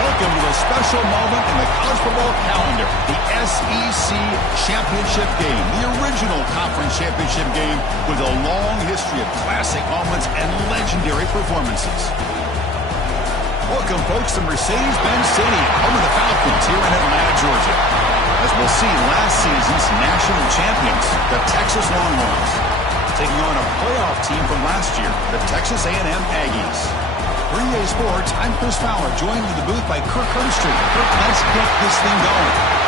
Welcome to a special moment in the college football calendar, the SEC Championship Game, the original conference championship game with a long history of classic moments and legendary performances. Welcome, folks, to Mercedes-Benz Stadium, home of the Falcons here in Atlanta, Georgia. As we'll see, last season's national champions, the Texas Longhorns, taking on a playoff team from last year, the Texas A&M Aggies. For EA Sports, I'm Chris Fowler, joined in the booth by Kirk Herbstreit. Kirk, let's get this thing going.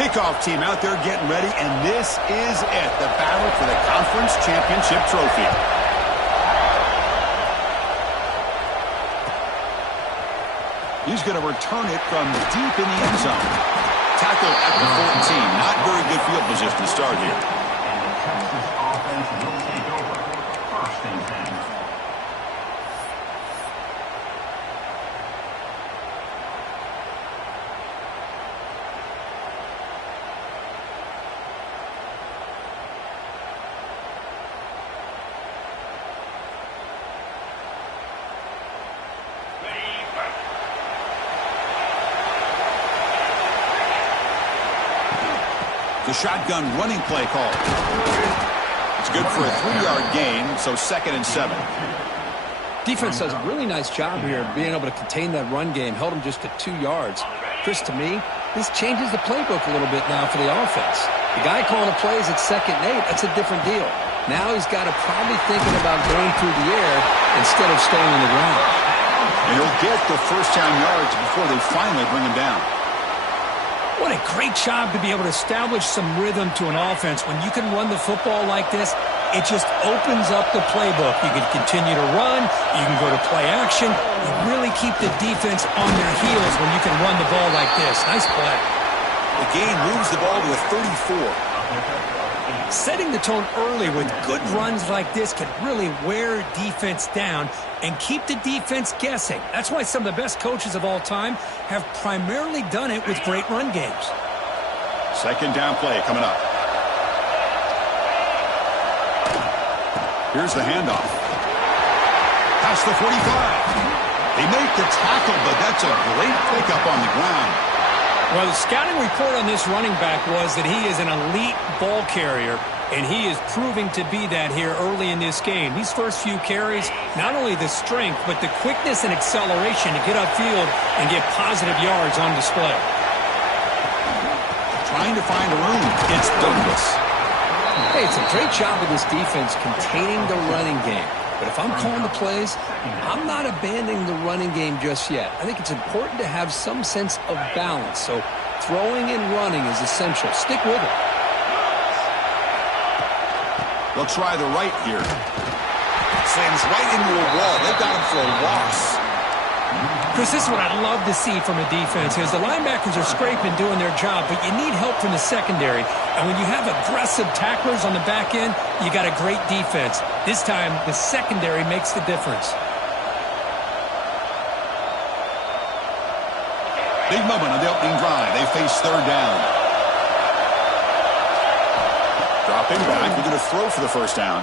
Kickoff team out there getting ready, and this is it, the battle for the conference championship trophy. He's going to return it from deep in the end zone. Tackle at the 14. Not very good field position to start here. And the Texas offense will take over. First and 10. The shotgun running play call. It's good for a 3-yard gain, so 2nd and 7. Defense does a really nice job here of being able to contain that run game, held them just to 2 yards. Chris, to me, this changes the playbook a little bit now for the offense. The guy calling the plays at 2nd and 8, that's a different deal. Now he's got to probably thinking about going through the air instead of staying on the ground. And he'll get the first down yards before they finally bring him down. What a great job to be able to establish some rhythm to an offense. When you can run the football like this, it just opens up the playbook. You can continue to run. You can go to play action. You really keep the defense on their heels when you can run the ball like this. Nice play. The game moves the ball to a 34. Setting the tone early with good runs like this can really wear defense down and keep the defense guessing. That's why some of the best coaches of all time have primarily done it with great run games. 2nd down play coming up. Here's the handoff. Past the 45. They make the tackle, but that's a great pickup on the ground. Well, the scouting report on this running back was that he is an elite ball carrier, and he is proving to be that here early in this game. These first few carries, not only the strength, but the quickness and acceleration to get upfield and get positive yards on display. Trying to find a room. It's Douglas. Hey, it's a great job of this defense containing the running game. But if I'm calling the plays, I'm not abandoning the running game just yet. I think it's important to have some sense of balance. So throwing and running is essential. Stick with it. They'll try the right here. Slams right into a wall. They've got him for a loss. Chris, this is what I love to see from a defense is the linebackers are scraping, doing their job, but you need help from the secondary. And when you have aggressive tacklers on the back end, you got a great defense. This time, the secondary makes the difference. Big moment on the opening drive. They face 3rd down. Dropping back. We're going to throw for the first down.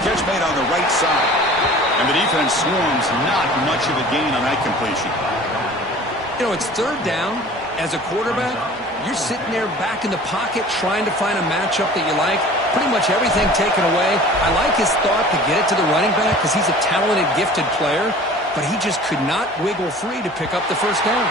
Catch made on the right side. And the defense swarms, not much of a gain on that completion. You know, it's 3rd down. As a quarterback, you're sitting there back in the pocket trying to find a matchup that you like. Pretty much everything taken away. I like his thought to get it to the running back because he's a talented, gifted player, but he just could not wiggle free to pick up the first down.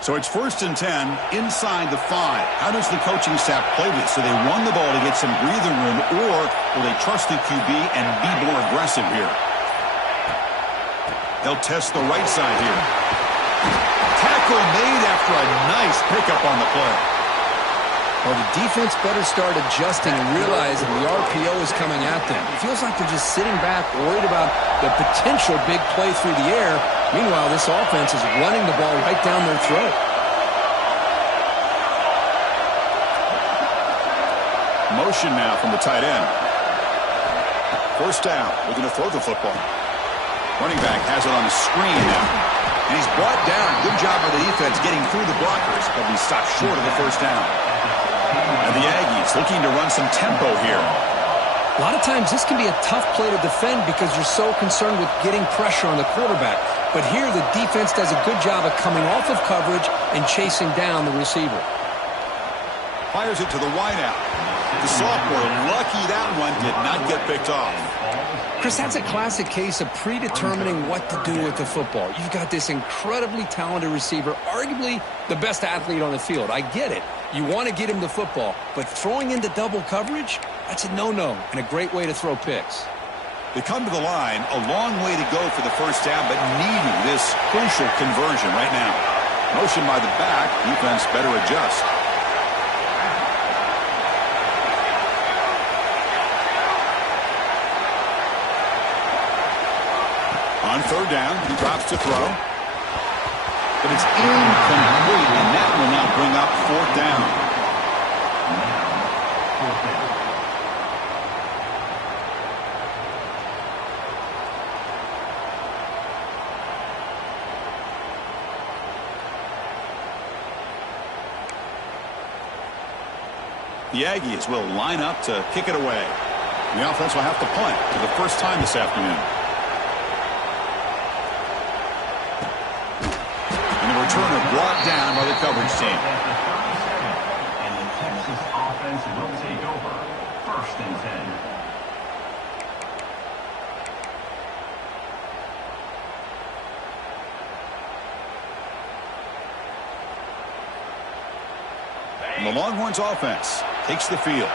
So it's 1st and 10 inside the 5. How does the coaching staff play this? Do they run the ball to get some breathing room, or will they trust the QB and be more aggressive here? They'll test the right side here. Tackle made after a nice pickup on the play. Well, the defense better start adjusting and realizing the RPO is coming at them. It feels like they're just sitting back, worried about the potential big play through the air. Meanwhile, this offense is running the ball right down their throat. Motion now from the tight end. 1st down. Looking to throw the football. Running back has it on the screen now. And he's brought down. Good job by the defense getting through the blockers, but he stopped short of the 1st down. And the Aggies looking to run some tempo here. A lot of times this can be a tough play to defend because you're so concerned with getting pressure on the quarterback. But here the defense does a good job of coming off of coverage and chasing down the receiver. Fires it to the wideout. The sophomore, lucky that one did not get picked off. Chris, that's a classic case of predetermining what to do with the football. You've got this incredibly talented receiver, arguably the best athlete on the field. I get it. You want to get him the football, but throwing into double coverage, that's a no-no and a great way to throw picks. They come to the line, a long way to go for the 1st down, but needing this crucial conversion right now. Motion by the back, defense better adjust. On 3rd down, he drops to throw. But it's incomplete, and that will now bring up 4th down. The Aggies will line up to kick it away. The offense will have to punt for the 1st time this afternoon. Returner brought down by the coverage team. And the Texas offense will take over. 1st and 10. And the Longhorns offense takes the field.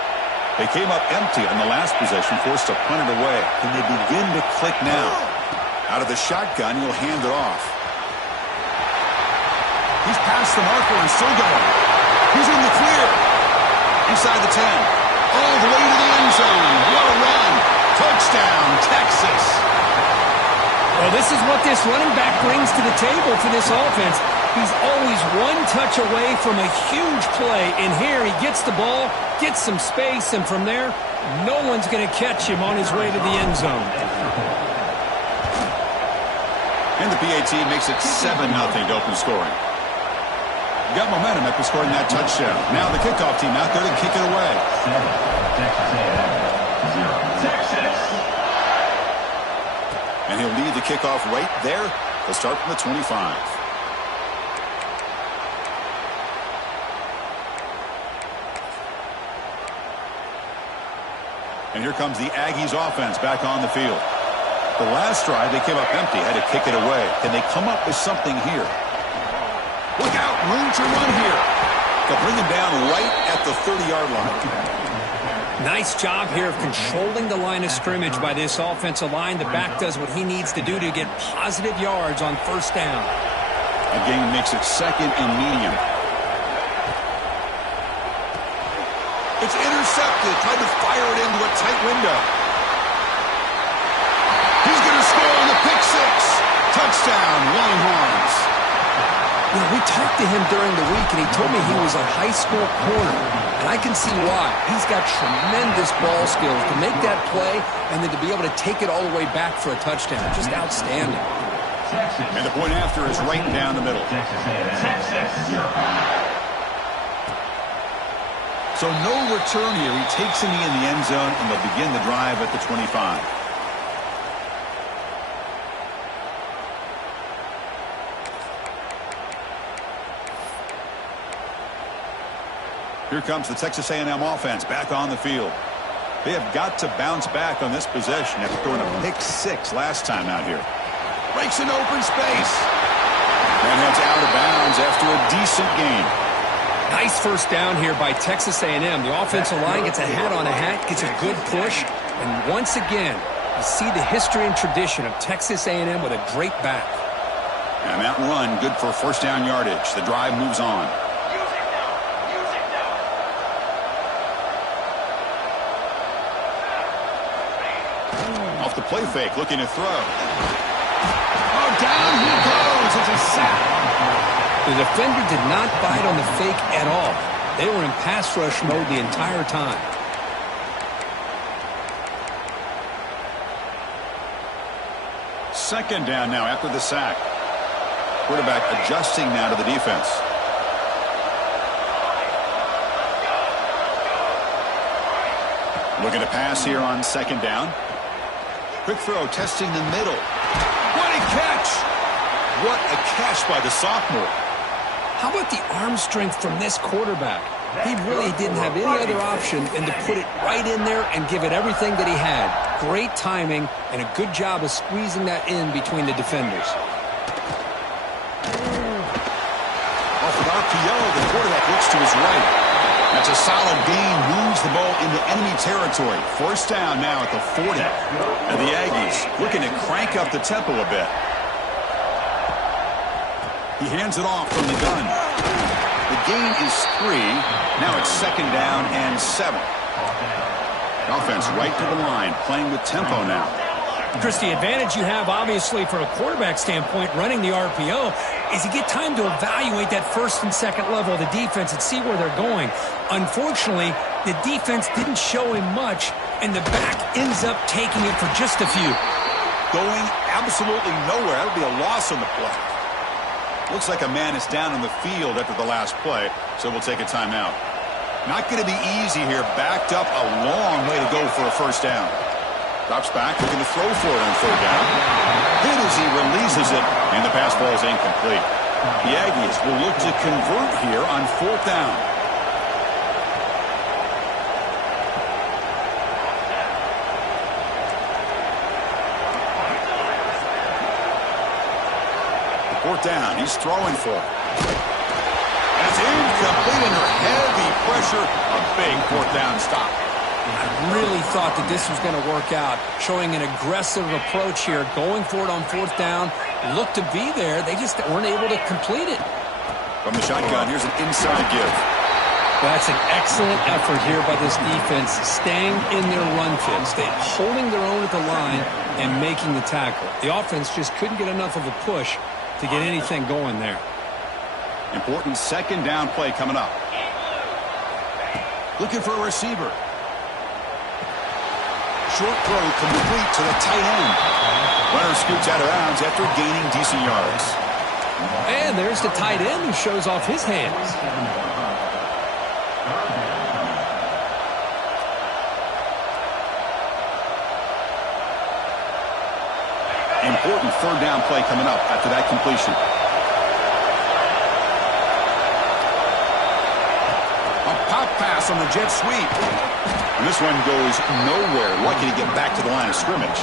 They came up empty on the last possession, forced to punt it away. Can they begin to click now? Out of the shotgun, he'll hand it off. He's past the marker and still going. He's in the clear. Inside the 10. All the way to the end zone. What a run. Touchdown, Texas. Well, this is what this running back brings to the table for this offense. He's always one touch away from a huge play. And here he gets the ball, gets some space, and from there, no one's going to catch him on his way to the end zone. And the PAT makes it 7-0 to open scoring. Got momentum after scoring that touchdown. Now the kickoff team out there to kick it away. 7. Texas A&M. 0. Texas. And he'll lead the kickoff right there. He'll start from the 25. And here comes the Aggies offense back on the field. The last drive they came up empty, had to kick it away. Can they come up with something here? Look out, room to run here. They'll bring him down right at the 30-yard line. Nice job here of controlling the line of scrimmage by this offensive line. The back does what he needs to do to get positive yards on 1st down. Again, makes it 2nd and medium. It's intercepted. Tried to fire it into a tight window. He's going to score on the pick 6. Touchdown, Longhorns. You know, we talked to him during the week, and he told me he was a high school corner. And I can see why. He's got tremendous ball skills to make that play and then to be able to take it all the way back for a touchdown. Just outstanding. And the point after is right down the middle. So no return here. He takes him in the end zone, and they'll begin the drive at the 25. Here comes the Texas A&M offense back on the field. They have got to bounce back on this possession after throwing a pick 6 last time out here. Breaks into open space. And heads out of bounds after a decent gain. Nice first down here by Texas A&M. The offensive line gets a hat on a hat, gets a good push, and once again, you see the history and tradition of Texas A&M with a great back. And that run, good for first down yardage. The drive moves on. Off the play fake, looking to throw. Oh, down he goes. It's a sack. The defender did not bite on the fake at all. They were in pass rush mode the entire time. Second down now after the sack. Quarterback adjusting now to the defense. Looking to pass here on second down. Quick throw, testing the middle. What a catch! What a catch by the sophomore. How about the arm strength from this quarterback? He really didn't have any other option than to put it right in there and give it everything that he had. Great timing and a good job of squeezing that in between the defenders. Off an RPO, the quarterback looks to his right. That's a solid gain, moves the ball into enemy territory. First down now at the 40. And the Aggies looking to crank up the tempo a bit. He hands it off from the gun. The gain is 3. Now it's second down and 7. Offense right to the line, playing with tempo now. Chris, the advantage you have, obviously, from a quarterback standpoint, running the RPO, is you get time to evaluate that first and second level of the defense and see where they're going. Unfortunately, the defense didn't show him much, and the back ends up taking it for just a few. Going absolutely nowhere. That would be a loss on the play. Looks like a man is down on the field after the last play, so we'll take a timeout. Not going to be easy here. Backed up a long way to go for a first down. Drops back, looking to throw for it on third down. Hit as he releases it, and the pass ball is incomplete. The Aggies will look to convert here on fourth down. Fourth down, he's throwing for it. And it's incomplete under heavy pressure. A big fourth down stop. I really thought that this was going to work out, showing an aggressive approach here, going for it on fourth down. Looked to be there. They just weren't able to complete it. From the shotgun, here's an inside give. That's an excellent effort here by this defense, staying in their run fit, holding their own at the line and making the tackle. The offense just couldn't get enough of a push to get anything going there. Important second down play coming up. Looking for a receiver. Short throw complete to the tight end. Runner scoots out of bounds after gaining decent yards. And there's the tight end who shows off his hands. Important third down play coming up after that completion. A pop pass on the jet sweep. And this one goes nowhere. Lucky to get back to the line of scrimmage.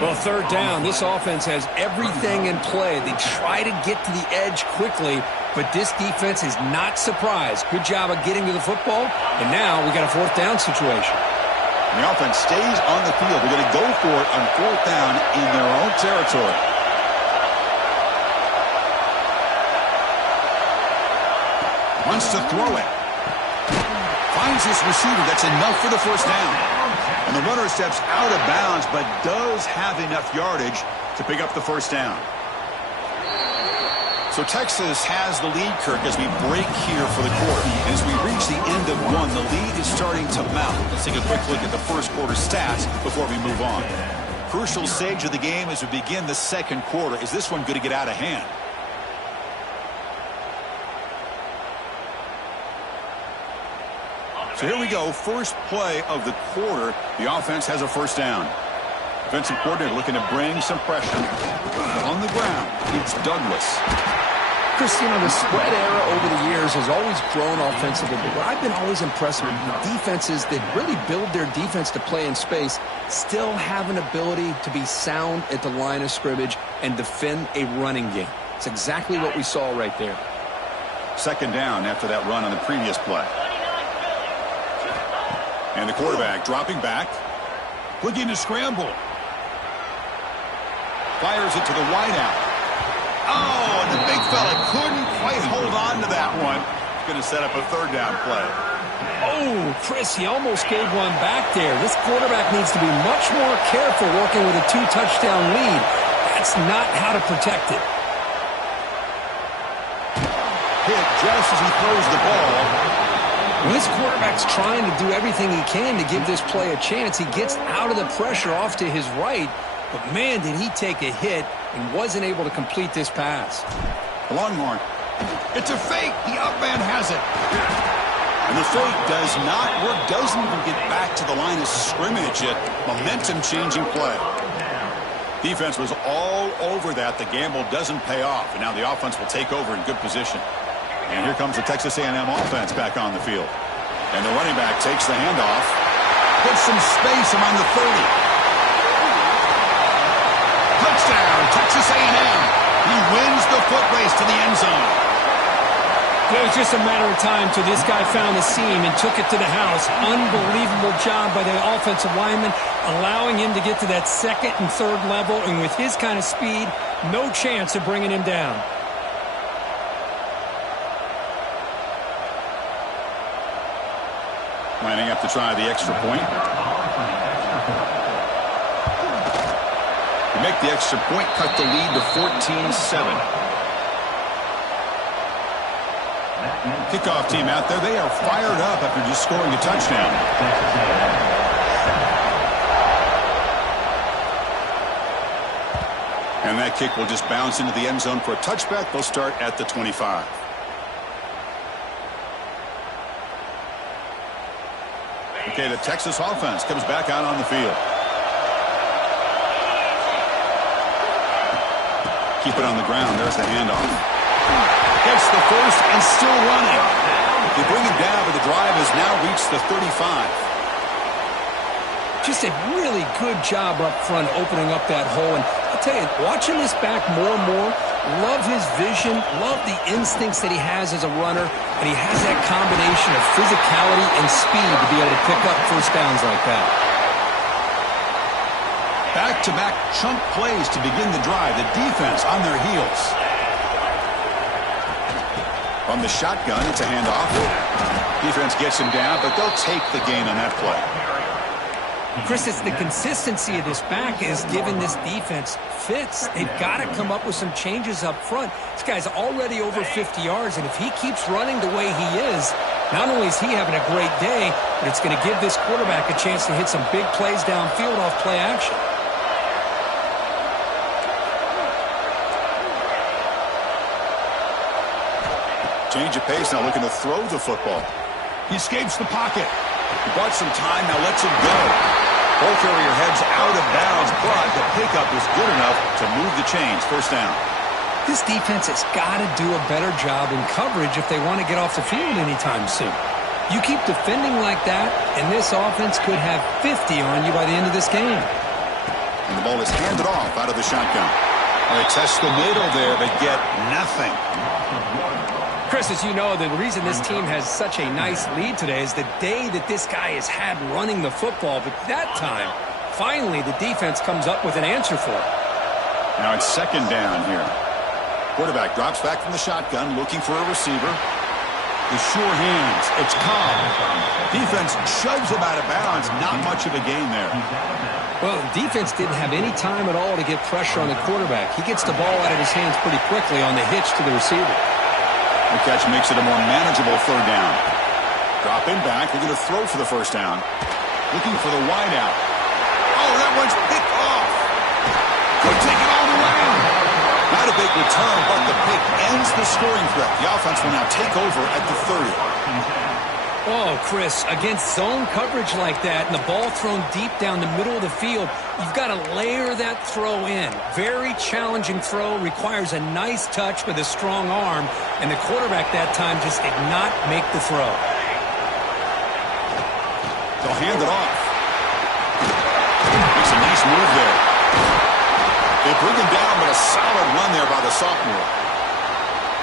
Well, third down, this offense has everything in play. They try to get to the edge quickly, but this defense is not surprised. Good job of getting to the football, and now we got a fourth down situation. And the offense stays on the field. They're going to go for it on fourth down in their own territory. Wants to throw it. Finds his receiver. That's enough for the first down. And the runner steps out of bounds, but does have enough yardage to pick up the first down. So Texas has the lead, Kirk, as we break here for the quarter. And as we reach the end of one, the lead is starting to mount. Let's take a quick look at the first quarter stats before we move on. Crucial stage of the game as we begin the second quarter. Is this one going to get out of hand? So here we go. First play of the quarter. The offense has a first down. Defensive coordinator looking to bring some pressure. On the ground, it's Douglas. Chris, you know, the spread era over the years has always grown offensively, but what I've been always impressed with the defenses that really build their defense to play in space still have an ability to be sound at the line of scrimmage and defend a running game. It's exactly what we saw right there. Second down after that run on the previous play. And the quarterback dropping back. Looking to scramble. Fires it to the wideout. Oh, and the big fella couldn't quite hold on to that one. It's going to set up a third down play. Oh, Chris, he almost gave one back there. This quarterback needs to be much more careful working with a 2-touchdown lead. That's not how to protect it. Hit just as he throws the ball. When this quarterback's trying to do everything he can to give this play a chance, he gets out of the pressure off to his right. But, man, did he take a hit and wasn't able to complete this pass. The Longhorn. It's a fake. The up man has it. And the fake does not work. Doesn't even get back to the line of scrimmage. A momentum-changing play. Defense was all over that. The gamble doesn't pay off. And now the offense will take over in good position. And here comes the Texas A&M offense back on the field. And the running back takes the handoff. Puts some space among the 30. Touchdown, Texas A&M. He wins the foot race to the end zone. It was just a matter of time till this guy found the seam and took it to the house. Unbelievable job by the offensive lineman, allowing him to get to that second and third level. And with his kind of speed, no chance of bringing him down. Lining up to try the extra point. To make the extra point, cut the lead to 14-7. Kickoff team out there, they are fired up after just scoring a touchdown. And that kick will just bounce into the end zone for a touchback. They'll start at the 25. Okay, the Texas offense comes back out on the field. Keep it on the ground. There's the handoff. Gets the first and still running. They bring him down, but the drive has now reached the 35. Just a really good job up front opening up that hole. And I'll tell you, watching this back more and more, love his vision, love the instincts that he has as a runner, and he has that combination of physicality and speed to be able to pick up first downs like that. Back-to-back chunk plays to begin the drive. The defense on their heels. From the shotgun, it's a handoff. Defense gets him down, but they'll take the gain on that play. Chris, it's the consistency of this back is giving this defense fits. They've got to come up with some changes up front. This guy's already over 50 yards, and if he keeps running the way he is, not only is he having a great day, but it's going to give this quarterback a chance to hit some big plays downfield off play action. Change of pace, now looking to throw the football. He escapes the pocket. He bought some time, now lets it go. Ball carrier heads out of bounds, but the pickup is good enough to move the chains. First down. This defense has got to do a better job in coverage if they want to get off the field anytime soon. You keep defending like that, and this offense could have 50 on you by the end of this game. And the ball is handed off out of the shotgun. They test the middle there, but get nothing. Chris, as you know, the reason this team has such a nice lead today is the day that this guy has had running the football. But that time, finally, the defense comes up with an answer for it. Now it's second down here. Quarterback drops back from the shotgun, looking for a receiver. The sure hands. It's Cobb. Defense shoves him out of bounds. Not much of a gain there. Well, the defense didn't have any time at all to get pressure on the quarterback. He gets the ball out of his hands pretty quickly on the hitch to the receiver. The catch makes it a more manageable third down. Drop in back. They're going to throw for the first down. Looking for the wideout. Oh, that one's picked off. Could take it all the way. Not a big return, but the pick ends the scoring threat. The offense will now take over at the 30. Oh, Chris, against zone coverage like that and the ball thrown deep down the middle of the field, you've got to layer that throw in. Very challenging throw, requires a nice touch with a strong arm, and the quarterback that time just did not make the throw. They'll hand it off. Makes a nice move there. They bring him down, but a solid run there by the sophomore.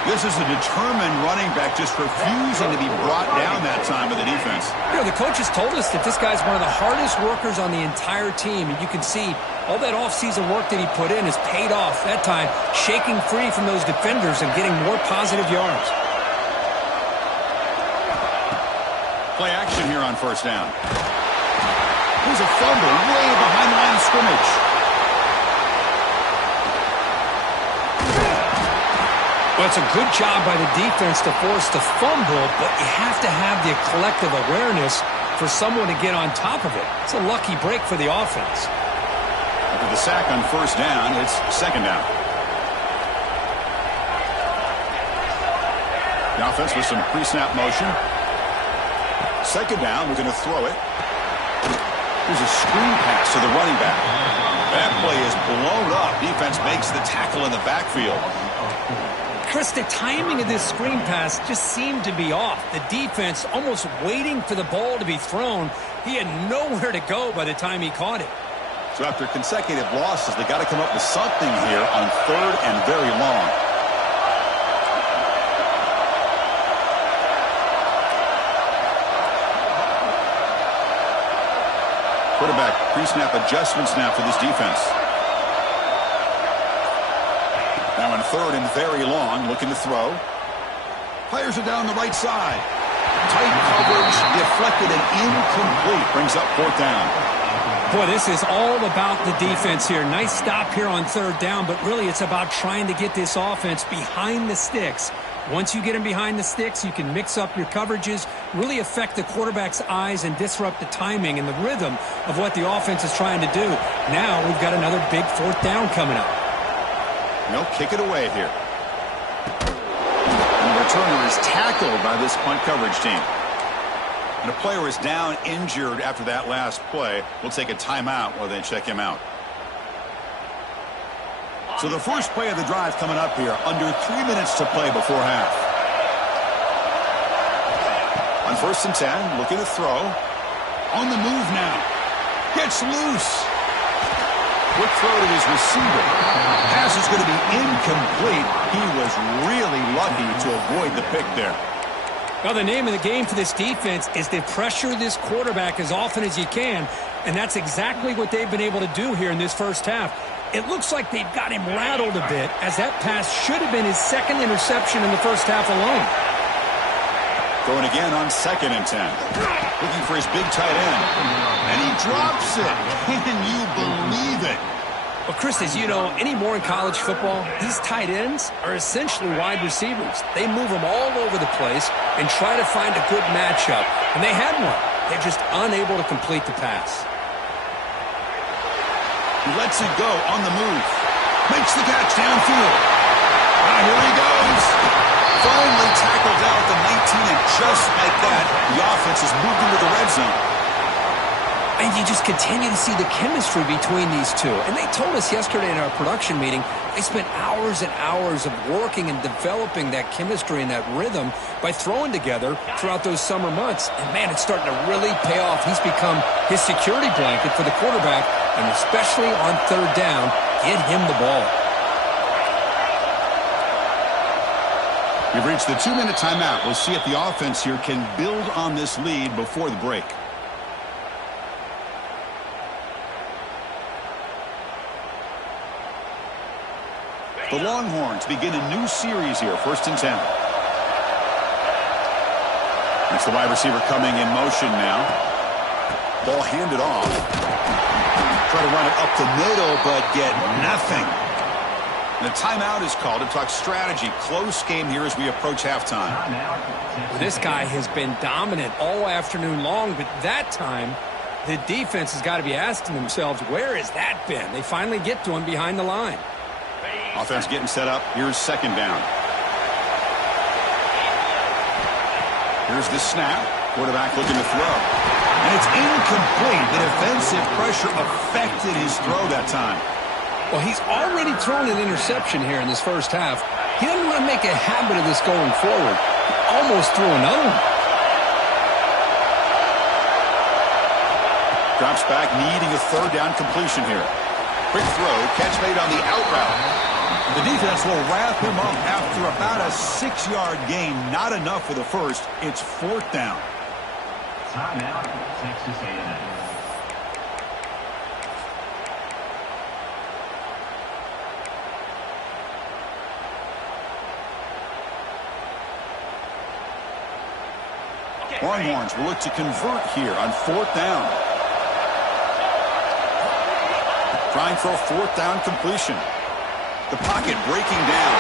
This is a determined running back just refusing to be brought down that time by the defense. You know, the coaches told us that this guy's one of the hardest workers on the entire team, and you can see all that offseason work that he put in has paid off. That time, shaking free from those defenders and getting more positive yards. Play action here on first down. There's a fumble way behind the line of scrimmage. Well, it's a good job by the defense to force the fumble, but you have to have the collective awareness for someone to get on top of it. It's a lucky break for the offense. After the sack on first down, it's second down. The offense with some pre-snap motion. Second down, we're going to throw it. There's a screen pass to the running back. That play is blown up. Defense makes the tackle in the backfield. Chris, the timing of this screen pass just seemed to be off. The defense almost waiting for the ball to be thrown. He had nowhere to go by the time he caught it. So after consecutive losses, they got to come up with something here on third and very long. Quarterback pre-snap adjustments now for this defense. Now in third and very long, looking to throw. Players are down the right side. Tight coverage, deflected and incomplete. Brings up fourth down. Boy, this is all about the defense here. Nice stop here on third down, but really it's about trying to get this offense behind the sticks. Once you get them behind the sticks, you can mix up your coverages, really affect the quarterback's eyes and disrupt the timing and the rhythm of what the offense is trying to do. Now we've got another big fourth down coming up. They'll kick it away here. And the returner is tackled by this punt coverage team. And a player is down injured after that last play. We'll take a timeout while they check him out. So the first play of the drive coming up here. Under 3 minutes to play before half. On first and 10, looking to throw. On the move now. Gets loose. Quick throw to his receiver. Pass is going to be incomplete. He was really lucky to avoid the pick there. Well, the name of the game for this defense is to pressure this quarterback as often as you can, and that's exactly what they've been able to do here in this first half. It looks like they've got him rattled a bit, as that pass should have been his second interception in the first half alone. Going again on second and 10. Looking for his big tight end. And he drops it. Can you believe it? Well, Chris, as you know, anymore in college football, these tight ends are essentially wide receivers. They move them all over the place and try to find a good matchup. And they had one. They're just unable to complete the pass. He lets it go on the move. Makes the catch downfield. Here he goes. Finally tackled down at the 19, and just like that, the offense has moved into the red zone. And you just continue to see the chemistry between these two. And they told us yesterday in our production meeting, they spent hours and hours of working and developing that chemistry and that rhythm by throwing together throughout those summer months. And, man, it's starting to really pay off. He's become his security blanket for the quarterback, and especially on third down, get him the ball. We've reached the 2-minute timeout. We'll see if the offense here can build on this lead before the break. The Longhorns begin a new series here, first and 10. It's the wide receiver coming in motion now. Ball handed off. Try to run it up the middle, but get nothing. The timeout is called to talk strategy. Close game here as we approach halftime. Well, this guy has been dominant all afternoon long, but that time, the defense has got to be asking themselves, where has that been? They finally get to him behind the line. Offense getting set up. Here's second down. Here's the snap. Quarterback looking to throw. And it's incomplete. The defensive pressure affected his throw that time. Well, he's already thrown an interception here in this first half. He doesn't want to make a habit of this going forward. He almost threw another one. Drops back, needing a third down completion here. Quick throw, catch made on the out route. The defense will wrap him up after about a 6-yard gain. Not enough for the first. It's 4th down. Timeout, Texas A&M. Longhorns will look to convert here on 4th down. Trying for a 4th down completion. The pocket breaking down.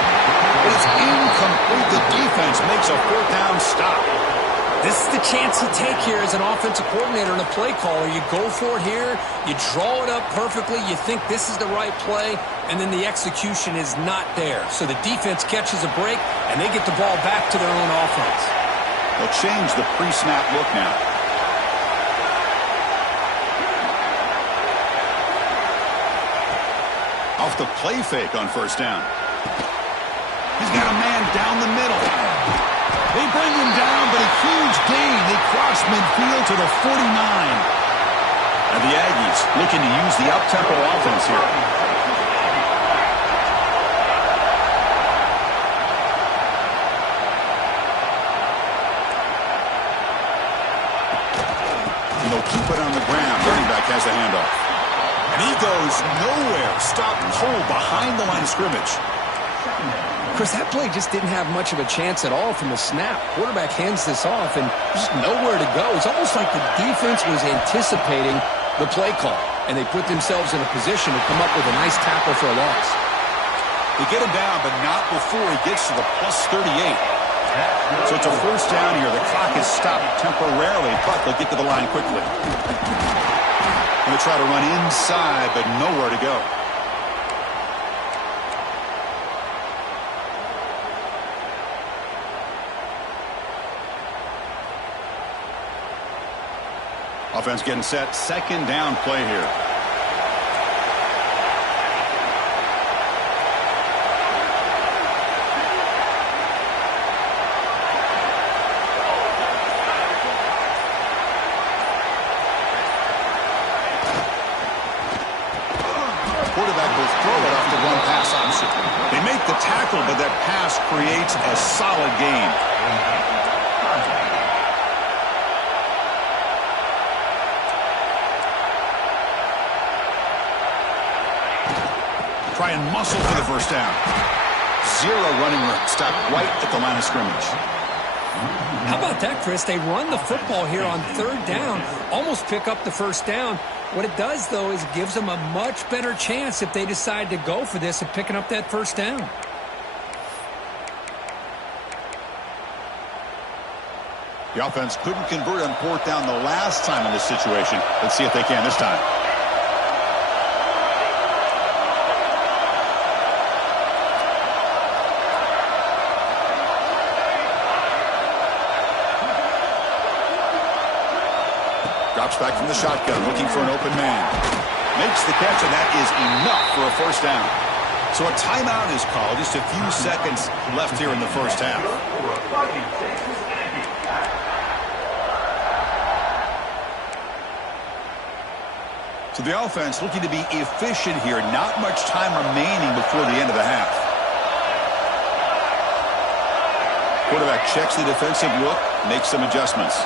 But it's incomplete. The defense makes a 4th down stop. This is the chance you take here as an offensive coordinator and a play caller. You go for it here. You draw it up perfectly. You think this is the right play, and then the execution is not there. So the defense catches a break, and they get the ball back to their own offense. They'll change the pre-snap look now. Off the play fake on 1st down. He's got a man down the middle. They bring him down, but a huge gain. They cross midfield to the 49. And the Aggies looking to use the up-tempo offense here. And they'll keep it on the ground. Running back has the handoff. And he goes nowhere. Stopped cold behind the line of scrimmage. Chris, that play just didn't have much of a chance at all from the snap. Quarterback hands this off, and just nowhere to go. It's almost like the defense was anticipating the play call, and they put themselves in a position to come up with a nice tackle for a loss. They get him down, but not before he gets to the +38. So it's a 1st down here. The clock is stopped temporarily, but they'll get to the line quickly. Going to try to run inside, but nowhere to go. Offense getting set. 2nd down play here. Quarterback will throw it off the run pass option. They make the tackle, but that pass creates a solid gain. Try and muscle for the 1st down. 0 running room. Stop right at the line of scrimmage. How about that, Chris? They run the football here on 3rd down, almost pick up the 1st down. What it does, though, is it gives them a much better chance if they decide to go for this of picking up that 1st down. The offense couldn't convert on 4th down the last time in this situation. Let's see if they can this time. Drops back from the shotgun, looking for an open man. Makes the catch, and that is enough for a 1st down. So a timeout is called. Just a few seconds left here in the 1st half. So the offense looking to be efficient here. Not much time remaining before the end of the half. Quarterback checks the defensive look, makes some adjustments.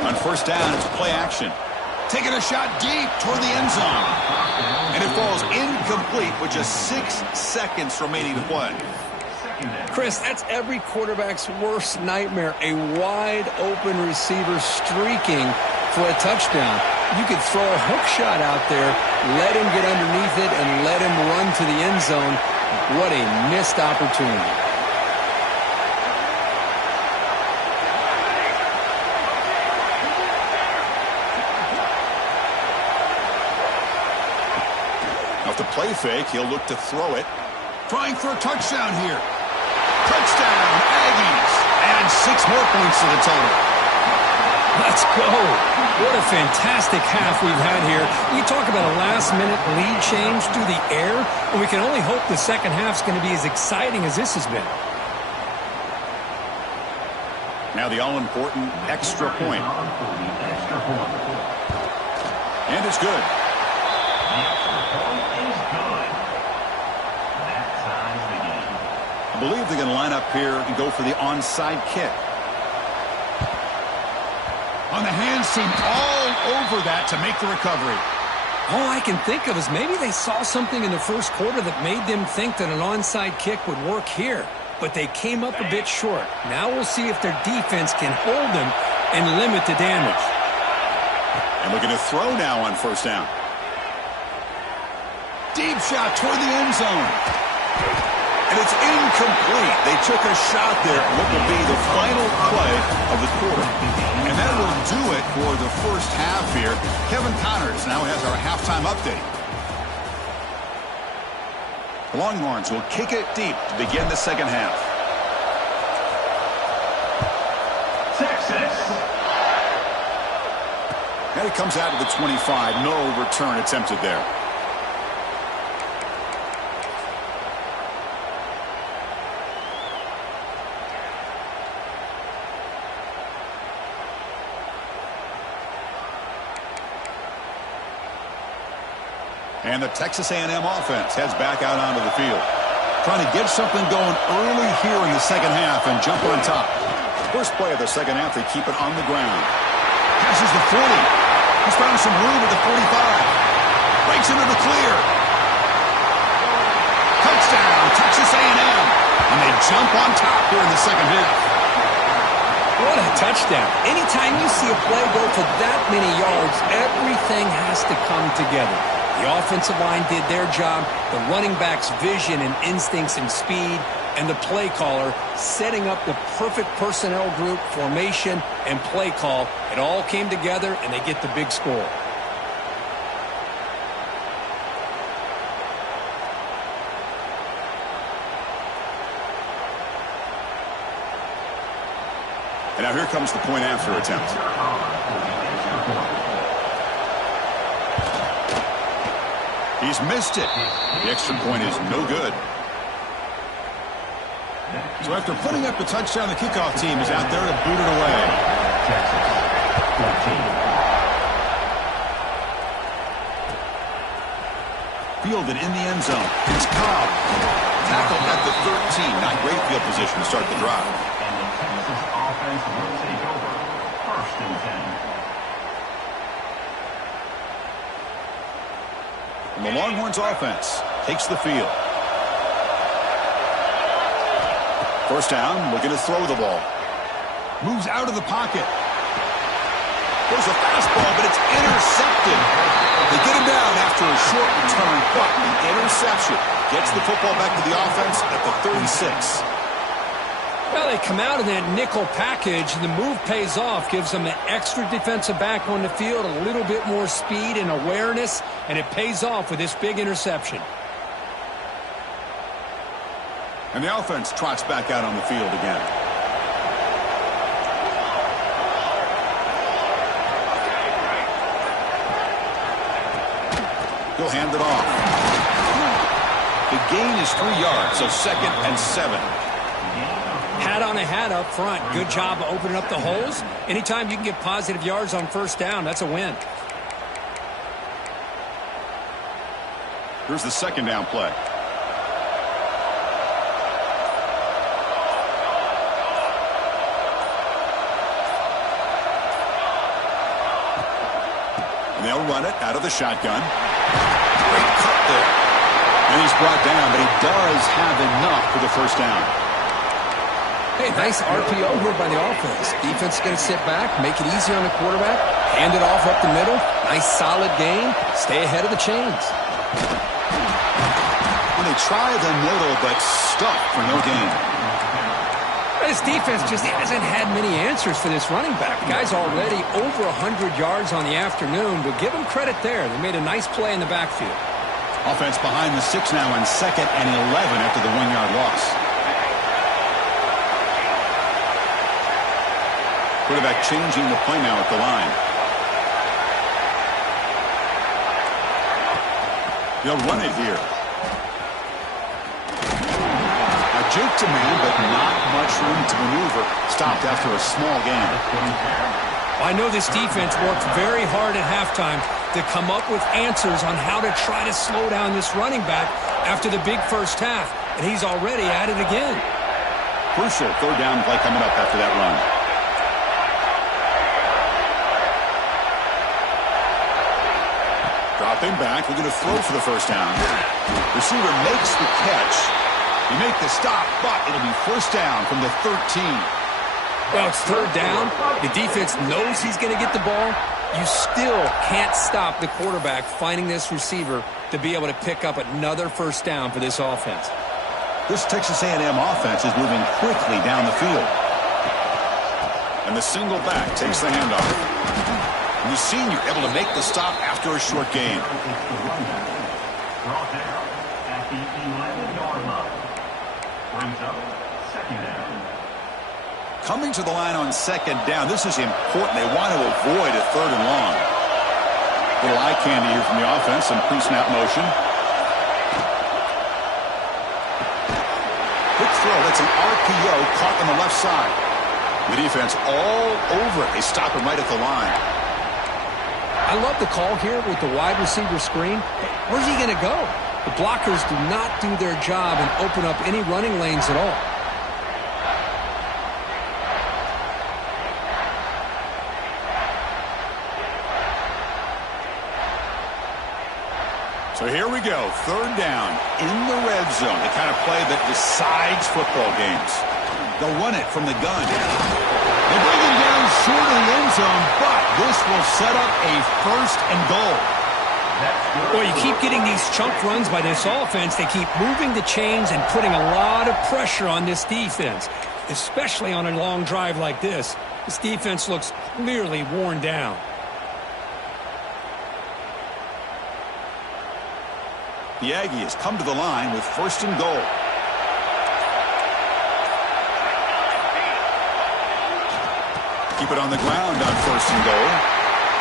On 1st down, it's play action. Taking a shot deep toward the end zone. And it falls incomplete with just 6 seconds remaining to play. Chris, that's every quarterback's worst nightmare. A wide-open receiver streaking for a touchdown. You could throw a hook shot out there, let him get underneath it, and let him run to the end zone. What a missed opportunity. Off the play fake, he'll look to throw it. Trying for a touchdown here. Touchdown, Aggies. And 6 more points to the total. Let's go. What a fantastic half we've had here. We talk about a last-minute lead change through the air, and we can only hope the second half's going to be as exciting as this has been. Now the all-important extra point. And it's good. I believe they're going to line up here and go for the onside kick. On the hands team all over that to make the recovery. All I can think of is maybe they saw something in the first quarter that made them think that an onside kick would work here. But they came up a bit short. Now we'll see if their defense can hold them and limit the damage. And looking to throw now on first down. Deep shot toward the end zone. And it's incomplete. They took a shot there at what will be the final play of the quarter. And that will do it for the first half here. Kevin Connors now has our halftime update. The Longhorns will kick it deep to begin the second half. Texas. And it comes out to the 25. No return attempted there. And the Texas A&M offense heads back out onto the field. Trying to get something going early here in the second half and jump on top. First play of the second half, they keep it on the ground. Passes the 40. He's found some room at the 45. Breaks into the clear. Touchdown, Texas A&M. And they jump on top here in the second half. What a touchdown. Anytime you see a play go for that many yards, everything has to come together. The offensive line did their job, the running back's vision and instincts and speed, and the play caller setting up the perfect personnel group, formation, and play call. It all came together, and they get the big score. And now here comes the point after attempt. He's missed it. The extra point is no good. So after putting up the touchdown, the kickoff team is out there to boot it away. Texas 14. Fielded in the end zone. It's Cobb. Tackled at the 13. Not great field position to start the drive. And the Texas offense will take over. First and 10. And the Longhorns offense takes the field. First down, looking to throw the ball. Moves out of the pocket. There's a fastball, but it's intercepted. They get him down after a short return, but the interception gets the football back to the offense at the 36. Well, they come out in that nickel package, and the move pays off, gives them an extra defensive back on the field, a little bit more speed and awareness, and it pays off with this big interception. And the offense trots back out on the field again. He'll hand it off. The gain is 3 yards, so 2nd and 7. Hat on a hat up front. Good job of opening up the holes. Anytime you can get positive yards on first down, that's a win. Here's the second down play. And they'll run it out of the shotgun. Great cut there. And he's brought down, but he does have enough for the first down. Hey, nice RPO here by the offense. Defense is going to sit back, make it easy on the quarterback, hand it off up the middle. Nice solid gain. Stay ahead of the chains. When they try the middle, but stuck for no gain. This defense just hasn't had many answers for this running back. The guy's already over 100 yards on the afternoon, but give him credit there. They made a nice play in the backfield. Offense behind the 6 now on 2nd and 11 after the 1-yard loss. Quarterback changing the play now at the line. They'll run it here. Now Juke to man, but not much room to maneuver. Stopped after a small gain. I know this defense worked very hard at halftime to come up with answers on how to try to slow down this running back after the big first half, and he's already at it again. Crucial third down play coming up after that run. Dropping back, looking to throw for the first down. Receiver makes the catch. He make the stop, but it'll be first down from the 13. Well, it's third down. The defense knows he's going to get the ball. You still can't stop the quarterback finding this receiver to be able to pick up another first down for this offense. This Texas A&M offense is moving quickly down the field. And the single back takes the handoff. And the senior able to make the stop after a short gain. Brought down at the 11-yard line. Brings up second down. Coming to the line on second down, this is important. They want to avoid a third and long. Little eye candy here from the offense, some pre-snap motion. Quick throw, that's an RPO caught on the left side. The defense all over it. They stop him right at the line. I love the call here with the wide receiver screen. Where's he going to go? The blockers do not do their job and open up any running lanes at all. So here we go, third down in the red zone. The kind of play that decides football games. They'll run it from the gun. They bring him down short of the end zone, but this will set up a first and goal. Well, you keep getting these chunk runs by this offense. They keep moving the chains and putting a lot of pressure on this defense, especially on a long drive like this. This defense looks clearly worn down. The Aggie has come to the line with first and goal. Keep it on the ground on first and goal.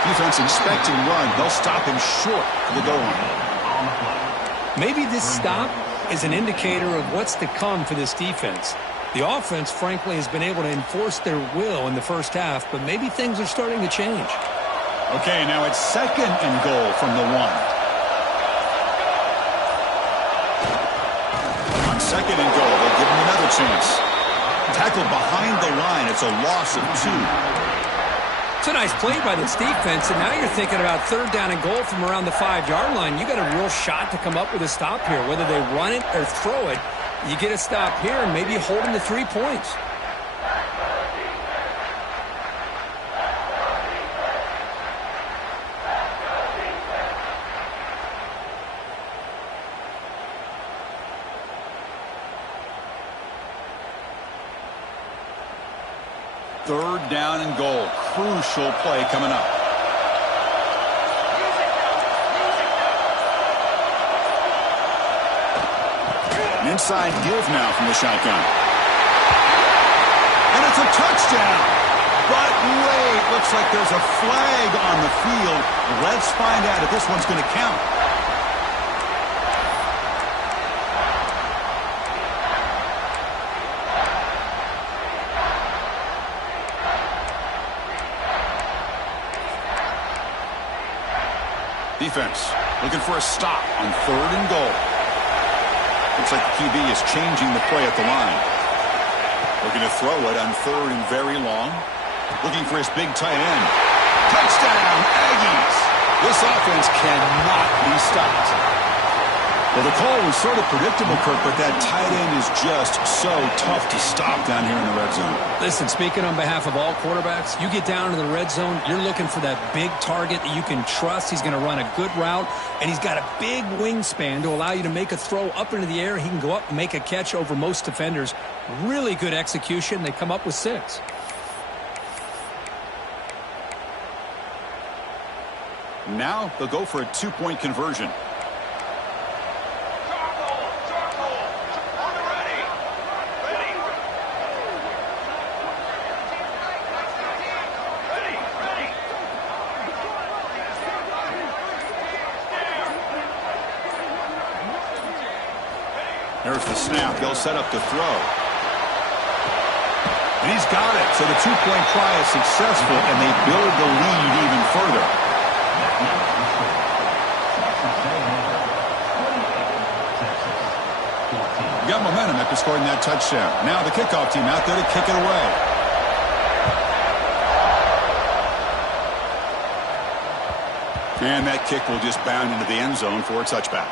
Defense expecting run. They'll stop him short of the goal line. Maybe this stop is an indicator of what's to come for this defense. The offense, frankly, has been able to enforce their will in the first half, but maybe things are starting to change. Okay, now it's second and goal from the 1. Second and goal. They'll give him another chance. Tackled behind the line. It's a loss of 2. It's a nice play by this defense, and now you're thinking about third down and goal from around the 5-yard line. You got a real shot to come up with a stop here. Whether they run it or throw it, you get a stop here and maybe hold them to 3 points. Third down and goal. Crucial play coming up. An inside give now from the shotgun. And it's a touchdown. But wait, looks like there's a flag on the field. Let's find out if this one's going to count. Defense looking for a stop on third and goal. Looks like the QB is changing the play at the line. Looking to throw it on third and very long. Looking for his big tight end. Touchdown, Aggies! This offense cannot be stopped. Well, the call was sort of predictable, Kirk, but that tight end is just so tough to stop down here in the red zone. Listen, speaking on behalf of all quarterbacks, you get down to the red zone, you're looking for that big target that you can trust. He's going to run a good route, and he's got a big wingspan to allow you to make a throw up into the air. He can go up and make a catch over most defenders. Really good execution. They come up with 6. Now they'll go for a 2-point conversion. They're The snap, they'll set up to throw. And he's got it. So the two-point try is successful, and they build the lead even further. Got momentum after scoring that touchdown. Now the kickoff team out there to kick it away. And that kick will just bound into the end zone for a touchback.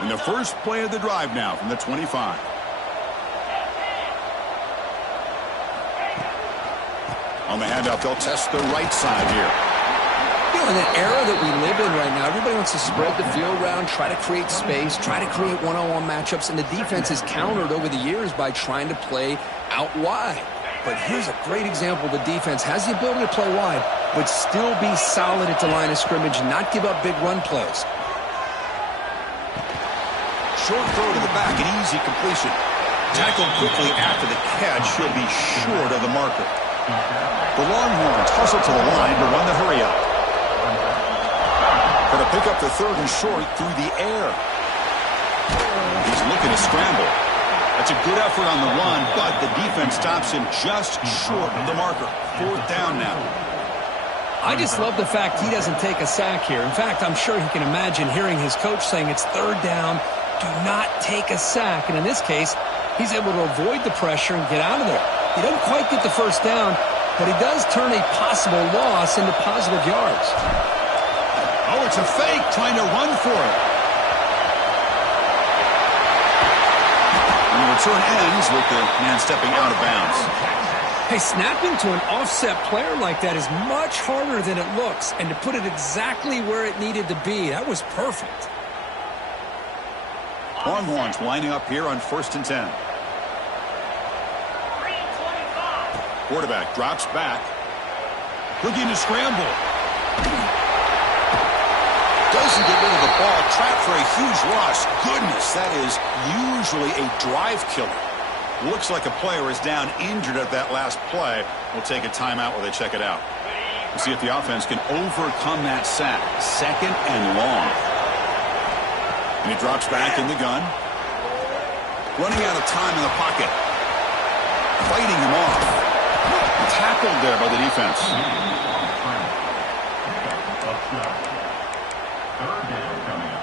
And the first play of the drive now from the 25. On the handoff, they'll test the right side here. You know, in the era that we live in right now, everybody wants to spread the field around, try to create space, try to create one-on-one matchups, and the defense has countered over the years by trying to play out wide. But here's a great example. The defense has the ability to play wide, but still be solid at the line of scrimmage and not give up big run plays. Short throw to the back, an easy completion. Tackled quickly after the catch, should be short of the marker. The Longhorns hustle to the line to run the hurry-up. Going to pick up the third and short through the air. He's looking to scramble. That's a good effort on the run, but the defense stops him just short of the marker. Fourth down now. I just love the fact he doesn't take a sack here. In fact, I'm sure he can imagine hearing his coach saying it's third down, do not take a sack. And in this case, he's able to avoid the pressure and get out of there. He doesn't quite get the first down, but he does turn a possible loss into positive yards. Oh, it's a fake, trying to run for it. And the return ends with the man stepping out of bounds. Hey, snapping to an offset player like that is much harder than it looks, and to put it exactly where it needed to be, that was perfect. Longhorns lining up here on 1st and 10. Quarterback drops back. Looking to scramble. Doesn't get rid of the ball. Trapped for a huge loss. Goodness, that is usually a drive killer. Looks like a player is down injured at that last play. We'll take a timeout while they check it out. We'll see if the offense can overcome that sack. Second and long. And he drops back in the gun. Running out of time in the pocket. Fighting him off. Tackled there by the defense. Third down coming up.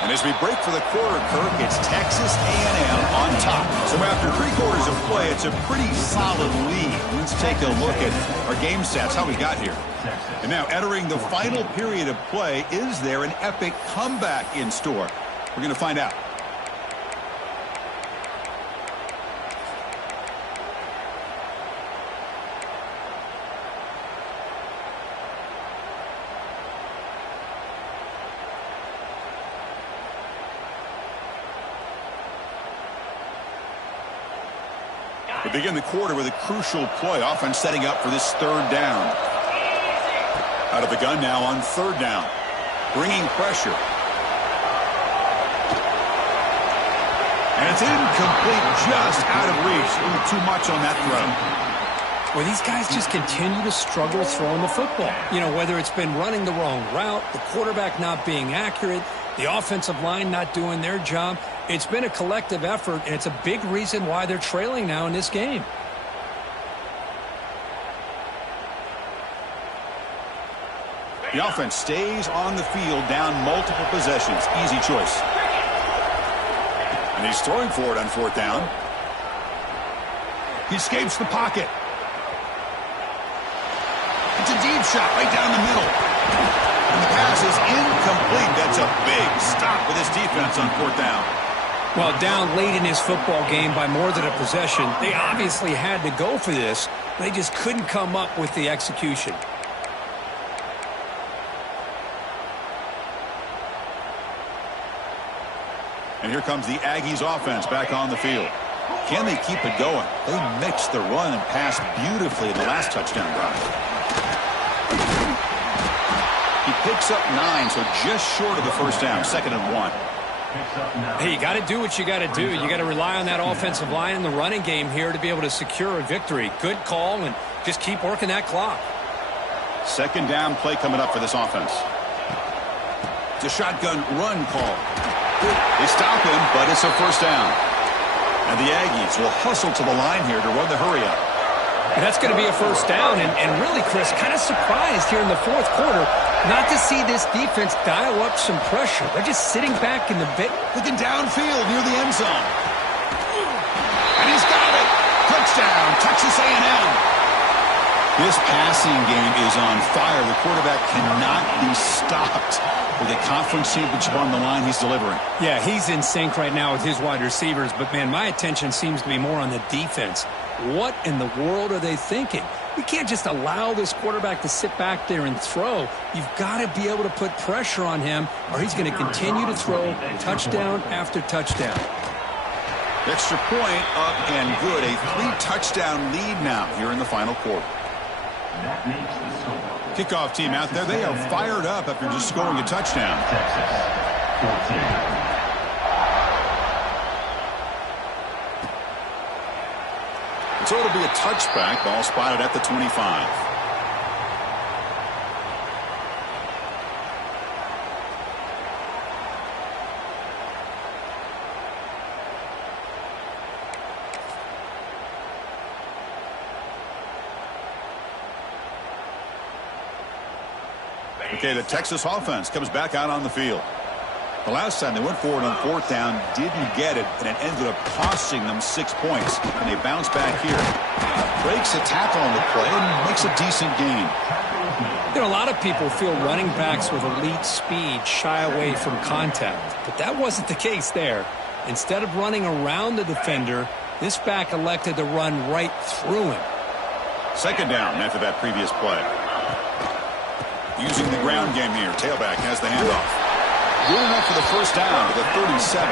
And as we break for the quarter, Kirk, it's Texas A&M on top. So after 3 quarters of play, it's a pretty solid lead. Let's take a look at our game stats, how we got here. And now entering the final period of play, is there an epic comeback in store? We're going to find out. We begin the quarter with a crucial play. Offense setting up for this third down. Out of the gun now on third down. Bringing pressure. And it's incomplete, just out of reach. Too much on that throw. Well, these guys just continue to struggle throwing the football. You know, whether it's been running the wrong route, the quarterback not being accurate, the offensive line not doing their job. It's been a collective effort, and it's a big reason why they're trailing now in this game. The offense stays on the field, down multiple possessions. Easy choice. And he's throwing for it on fourth down. He escapes the pocket. It's a deep shot right down the middle. And the pass is incomplete. That's a big stop with his defense on fourth down. Well, down late in his football game by more than a possession, they obviously had to go for this. They just couldn't come up with the execution. And here comes the Aggies offense back on the field. Can they keep it going? They mixed the run and pass beautifully in the last touchdown drive. He picks up 9, so just short of the first down, 2nd and 1. Hey, you got to do what you got to do. You got to rely on that offensive line in the running game here to be able to secure a victory. Good call, and just keep working that clock. 2nd down play coming up for this offense. It's a shotgun run call. They stop him, but it's a first down. And the Aggies will hustle to the line here to run the hurry up. And that's going to be a first down. And really, Chris, kind of surprised here in the fourth quarter not to see this defense dial up some pressure. They're just sitting back in the bit. Looking downfield near the end zone. And he's got it. Touchdown, Texas A&M. This passing game is on fire. The quarterback cannot be stopped. With a conference championship on the line, he's delivering. Yeah, he's in sync right now with his wide receivers. But, man, my attention seems to be more on the defense. What in the world are they thinking? We can't just allow this quarterback to sit back there and throw. You've got to be able to put pressure on him, or he's going to continue to throw touchdown after touchdown. Extra point up and good. A 3-touchdown lead now here in the final quarter. That makes the score. Kickoff team out there, they are fired up after just scoring a touchdown. Texas 14. So it'll be a touchback. Ball spotted at the 25. Okay, the Texas offense comes back out on the field. The last time they went forward on 4th down, didn't get it, and it ended up costing them 6 points. And they bounce back here. Breaks a tackle on the play and makes a decent gain. There are a lot of people feel running backs with elite speed shy away from contact. But that wasn't the case there. Instead of running around the defender, this back elected to run right through him. 2nd down after that previous play. Using the ground game here. Tailback has the handoff. Good enough for the first down to the 37.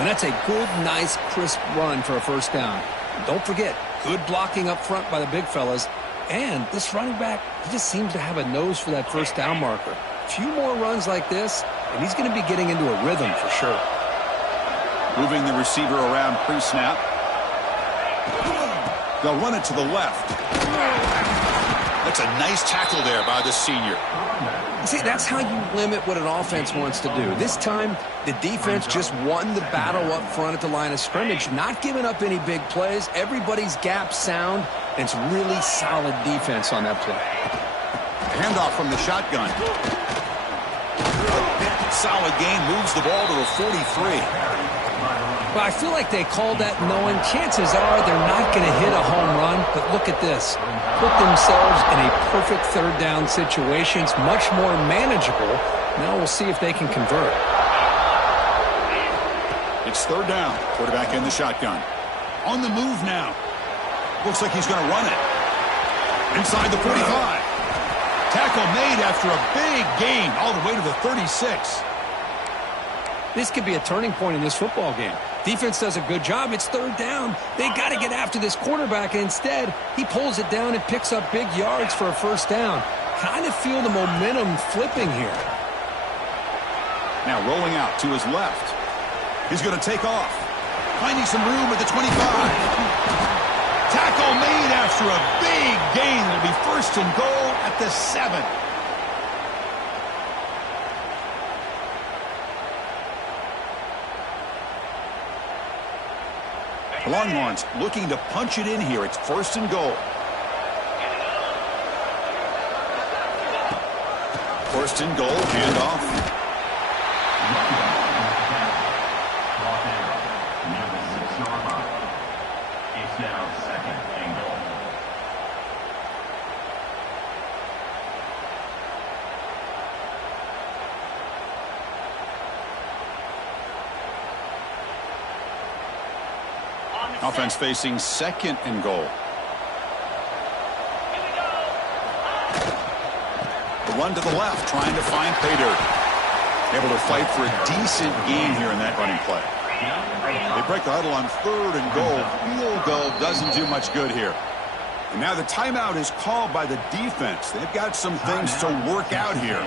And that's a good, nice, crisp run for a first down. Don't forget, good blocking up front by the big fellas. And this running back, he just seems to have a nose for that first down marker. A few more runs like this, and he's going to be getting into a rhythm for sure. Moving the receiver around pre-snap. They'll run it to the left. That's a nice tackle there by the senior. See, that's how you limit what an offense wants to do. This time, the defense just won the battle up front at the line of scrimmage, not giving up any big plays. Everybody's gap sound, and it's really solid defense on that play. Handoff from the shotgun. Solid gain, moves the ball to the 43. Well, I feel like they called that knowing chances are they're not going to hit a home run, but look at this. Put themselves in a perfect 3rd down situation. It's much more manageable. Now we'll see if they can convert. It's 3rd down. Quarterback in the shotgun. On the move now. Looks like he's going to run it. Inside the 45. Tackle made after a big gain all the way to the 36. This could be a turning point in this football game. Defense does a good job. It's 3rd down. They got to get after this quarterback. And instead, he pulls it down and picks up big yards for a first down. Kind of feel the momentum flipping here. Now rolling out to his left. He's going to take off. Finding some room at the 25. Tackle made after a big gain. It'll be 1st and goal at the 7. Longhorns looking to punch it in here. It's 1st and goal. 1st and goal, handoff. It's now 2nd and goal. Offense facing 2nd and goal. The run to the left, trying to find pay dirt. Able to fight for a decent gain here in that running play. They break the huddle on 3rd and goal. Field goal doesn't do much good here. And now the timeout is called by the defense. They've got some things to work out here.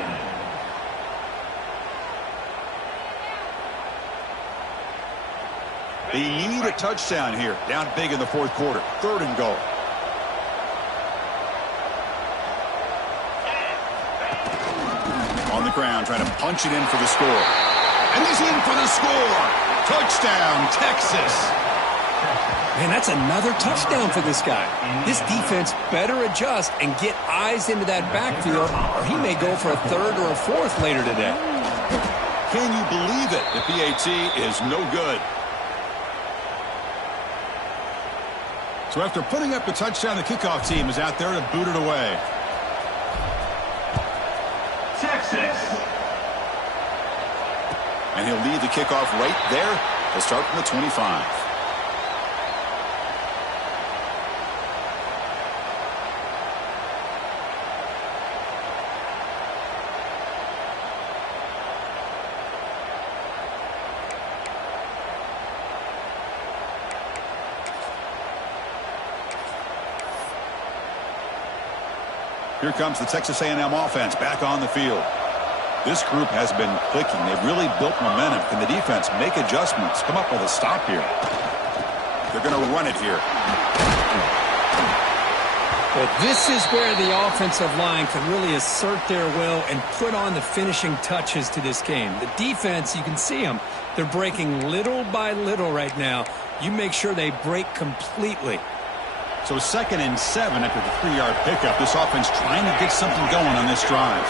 They need a touchdown here. Down big in the fourth quarter. 3rd and goal. On the ground, trying to punch it in for the score. And he's in for the score. Touchdown, Texas. Man, that's another touchdown for this guy. This defense better adjust and get eyes into that backfield, or he may go for a 3rd or a 4th later today. Can you believe it? The PAT is no good. So after putting up the touchdown, the kickoff team is out there to boot it away. Texas. And he'll lead the kickoff right there. He'll start from the 25. Here comes the Texas A&M offense back on the field. This group has been clicking. They've really built momentum. Can the defense make adjustments? Come up with a stop here. They're going to run it here. Well, this is where the offensive line can really assert their will and put on the finishing touches to this game. The defense, you can see them. They're breaking little by little right now. You make sure they break completely. So 2nd and 7 after the 3-yard pickup. This offense trying to get something going on this drive.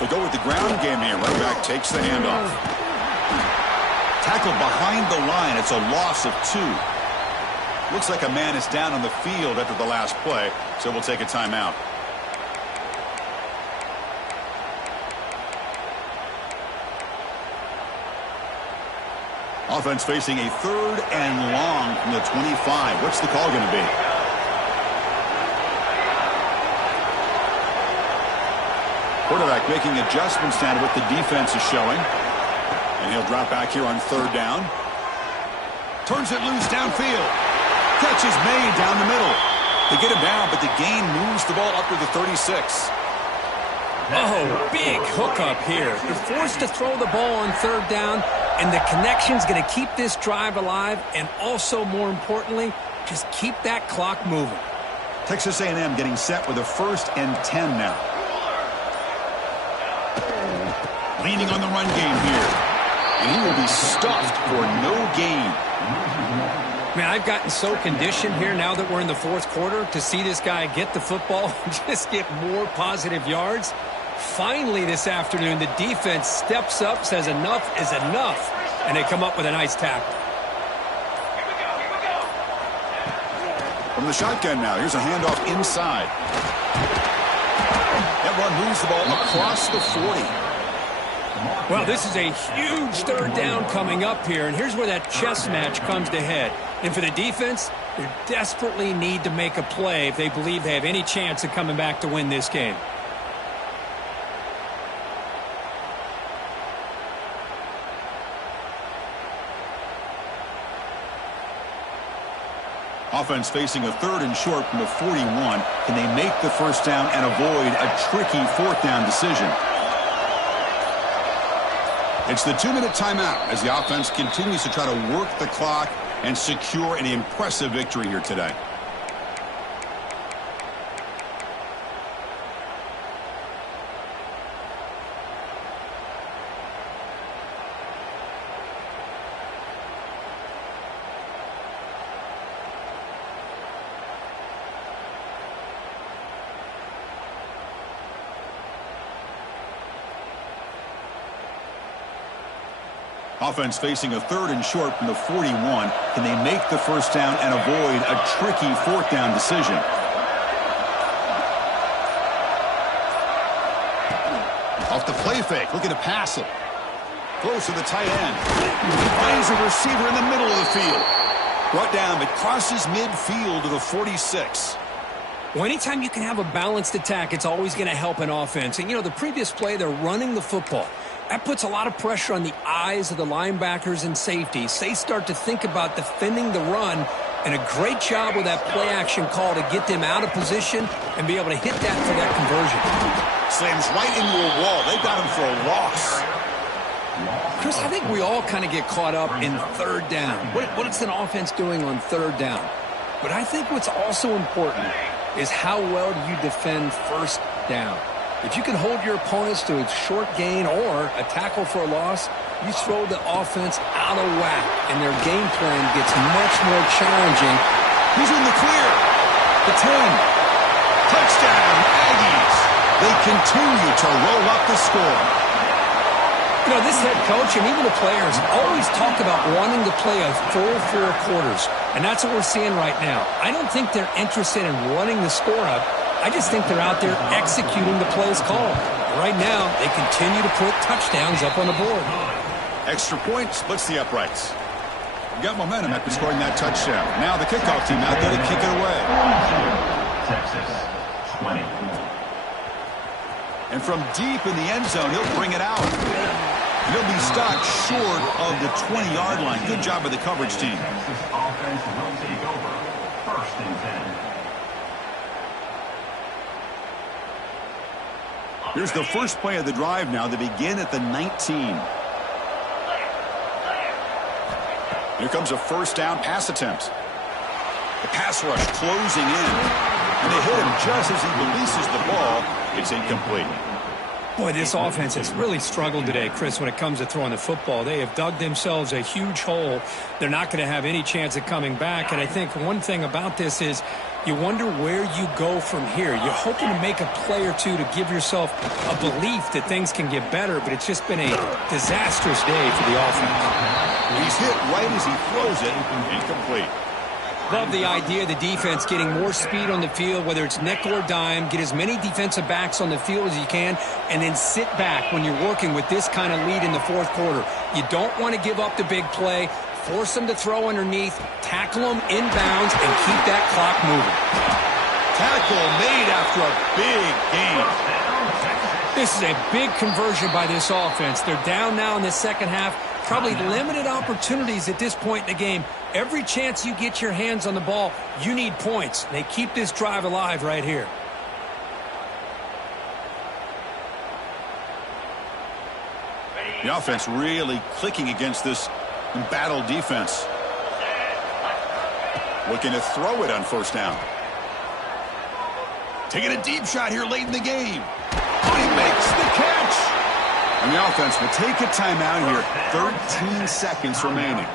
They go with the ground game here. Running back takes the handoff. Tackled behind the line. It's a loss of 2. Looks like a man is down on the field after the last play, so we'll take a timeout. Offense facing a 3rd and long from the 25. What's the call going to be? Quarterback making adjustments down to what the defense is showing. And he'll drop back here on 3rd down. Turns it loose downfield. Catch is made down the middle. They get him down, but the gain moves the ball up to the 36. Oh, big hookup here. They're forced to throw the ball on 3rd down, and the connection's going to keep this drive alive, and also, more importantly, just keep that clock moving. Texas A&M getting set with a 1st and 10 now. Leaning on the run game here. And he will be stuffed for no gain. Man, I've gotten so conditioned here now that we're in the 4th quarter to see this guy get the football and just get more positive yards. Finally this afternoon, the defense steps up, says enough is enough, and they come up with a nice tackle. From the shotgun now, here's a handoff inside. That run moves the ball across the 40. Well, this is a huge 3rd down coming up here, and here's where that chess match comes to head. And for the defense, they desperately need to make a play if they believe they have any chance of coming back to win this game. Offense facing a 3rd and short from the 41. Can they make the 1st down and avoid a tricky 4th down decision? It's the 2-minute timeout as the offense continues to try to work the clock and secure an impressive victory here today. Offense facing a 3rd and short from the 41. Can they make the 1st down and avoid a tricky 4th down decision? Off the play fake, looking to pass it. Close to the tight end. Finds a receiver in the middle of the field. Brought down, but crosses midfield to the 46. Well, anytime you can have a balanced attack, it's always going to help an offense. And, you know, the previous play, they're running the football. That puts a lot of pressure on the eyes of the linebackers and safeties. They start to think about defending the run, and a great job with that play-action call to get them out of position and be able to hit that for that conversion. Slams right into a wall. They got him for a loss. Chris, I think we all kind of get caught up in third down. What is an offense doing on third down? But I think what's also important is how well do you defend first down. If you can hold your opponents to a short gain or a tackle for a loss, you throw the offense out of whack, and their game plan gets much more challenging. He's in the clear. The 10. Touchdown, Aggies. They continue to roll up the score. You know, this head coach and even the players always talk about wanting to play a full 4 quarters, and that's what we're seeing right now. I don't think they're interested in running the score up. I just think they're out there executing the plays called. Right now, they continue to put touchdowns up on the board. Extra point splits the uprights. You got momentum after scoring that touchdown. Now the kickoff team out there to kick it away. Texas, 20. And from deep in the end zone, he'll bring it out. He'll be stopped short of the 20-yard line. Good job of the coverage team. Texas offense will take over. First and 10. Here's the first play of the drive now. They begin at the 19. Here comes a first down pass attempt. The pass rush closing in. And they hit him just as he releases the ball. It's incomplete. Boy, this offense has really struggled today, Chris, when it comes to throwing the football. They have dug themselves a huge hole. They're not going to have any chance of coming back. And I think one thing about this is you wonder where you go from here. You're hoping to make a play or two to give yourself a belief that things can get better, but it's just been a disastrous day for the offense. He's hit right as he throws it. Incomplete. Love the idea of the defense getting more speed on the field, whether it's nickel or dime, get as many defensive backs on the field as you can, and then sit back when you're working with this kind of lead in the fourth quarter. You don't want to give up the big play, force them to throw underneath, tackle them inbounds, and keep that clock moving. Tackle made after a big gain. This is a big conversion by this offense. They're down now in the second half. Probably limited opportunities at this point in the game. Every chance you get your hands on the ball, you need points. They keep this drive alive right here. The offense really clicking against this embattled defense. Looking to throw it on first down. Taking a deep shot here late in the game. Oh, he makes the catch. And the offense will take a timeout here. 13 seconds remaining.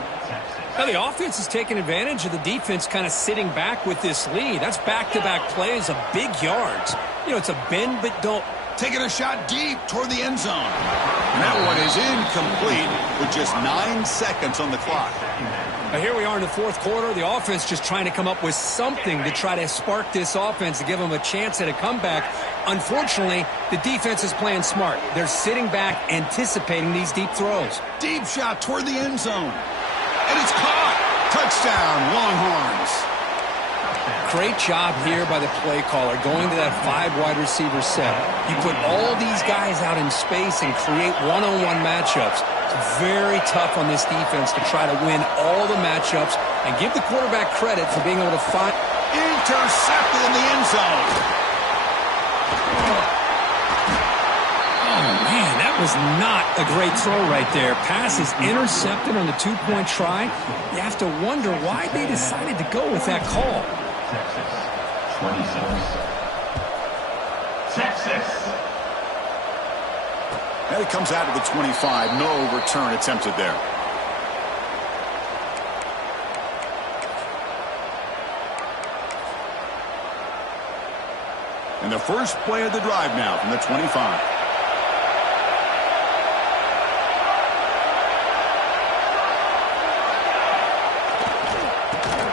Now the offense is taking advantage of the defense kind of sitting back with this lead. That's back-to-back plays of big yards. You know, it's a bend but don't. Taking a shot deep toward the end zone. And that one is incomplete with just 9 seconds on the clock. Now here we are in the fourth quarter. The offense just trying to come up with something to try to spark this offense to give them a chance at a comeback. Unfortunately, the defense is playing smart. They're sitting back, anticipating these deep throws. Deep shot toward the end zone. And it's caught. Touchdown, Longhorns. Great job here by the play caller, going to that 5 wide receiver set. You put all these guys out in space and create one-on-one matchups. It's very tough on this defense to try to win all the matchups and give the quarterback credit for being able to find. Intercepted in the end zone. Oh, man, that was not a great throw right there. Pass is intercepted on the 2-point try. You have to wonder why they decided to go with that call. Texas, 26. Texas. And it comes out of the 25. No return attempted there. And the first play of the drive now from the 25.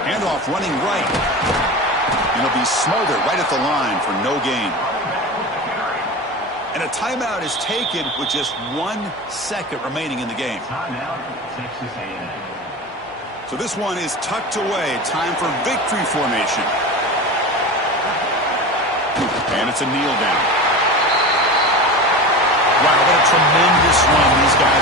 Handoff running right. And he'll be smothered right at the line for no gain. And a timeout is taken with just 1 second remaining in the game. Timeout, Texas A&M. So this one is tucked away. Time for victory formation. And it's a kneel down. Wow, what a tremendous run these guys